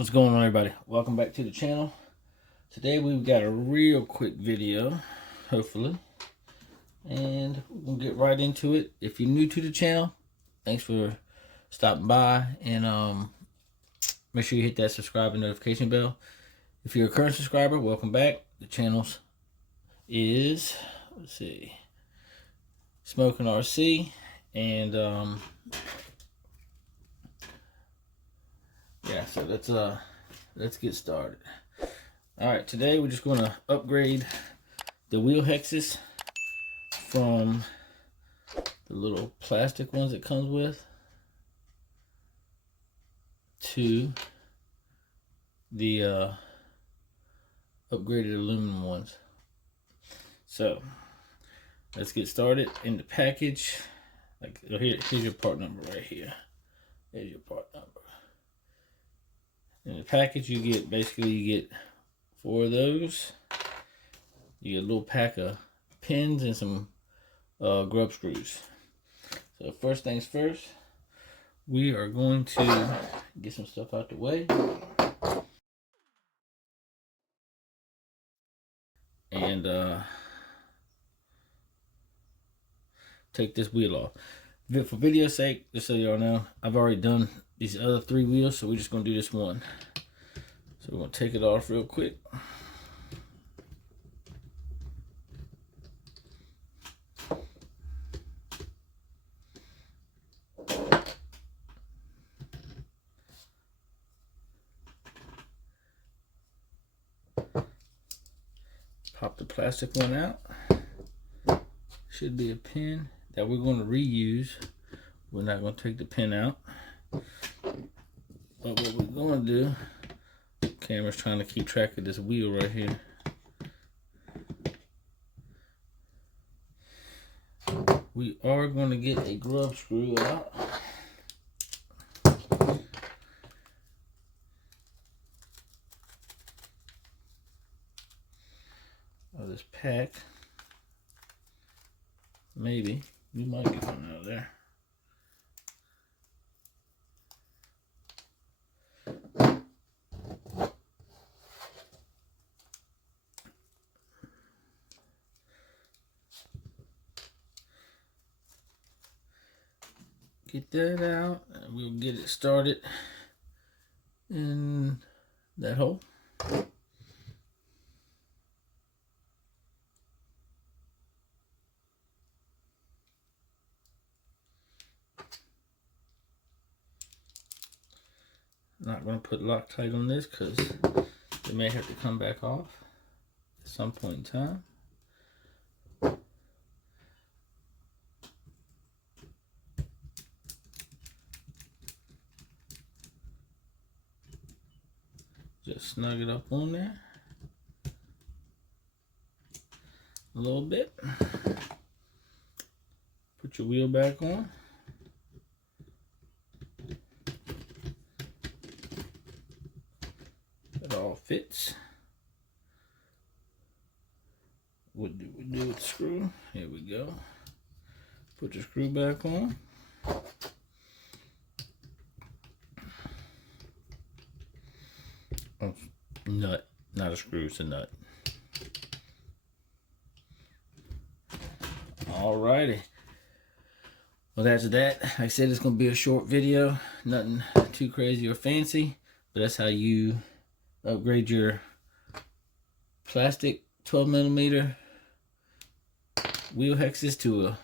What's going on, everybody? Welcome back to the channel. Today we've got a real quick video, hopefully, and we'll get right into it. If you're new to the channel, thanks for stopping by, and make sure you hit that subscribe and notification bell. If you're a current subscriber, welcome back. The channel's is, let's see, Smoking RC, and yeah, so let's get started. All right, today we're just going to upgrade the wheel hexes from the little plastic ones it comes with to the upgraded aluminum ones. So let's get started. In the package, like here's your part number right here. There's your part number. In the package, you get 4 of those. You get a little pack of pins and some grub screws. So first things first, we are going to get some stuff out the way and take this wheel off. For video's sake, just so y'all know, I've already done these other 3 wheels, so we're just going to do this one. So we're going to take it off real quick. Pop the plastic one out. Should be a pin that we're going to reuse. We're not going to take the pin out. But what we're going to do, camera's trying to keep track of this wheel right here. We are going to get a grub screw out. Of this pack. Maybe. We might get one out of there. Get that out, and we'll get it started in that hole. Not going to put Loctite on this because it may have to come back off at some point in time. Just snug it up on there a little bit. Put your wheel back on. It all fits. What do we do with the screw? Here we go. Put your screw back on. Oh, nut, not a screw, it's a nut. Alrighty. Well, that's that. Like I said, it's going to be a short video. Nothing too crazy or fancy. But that's how you upgrade your plastic 12mm wheel hexes to a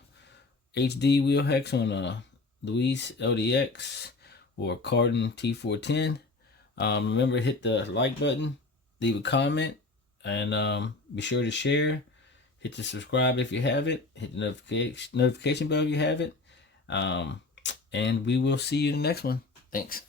HD wheel hex on a Louise LDX or Carten T410. Remember, hit the like button, leave a comment, and be sure to share. Hit the subscribe if you have it. Hit the notification bell if you have it. And we will see you in the next one. Thanks.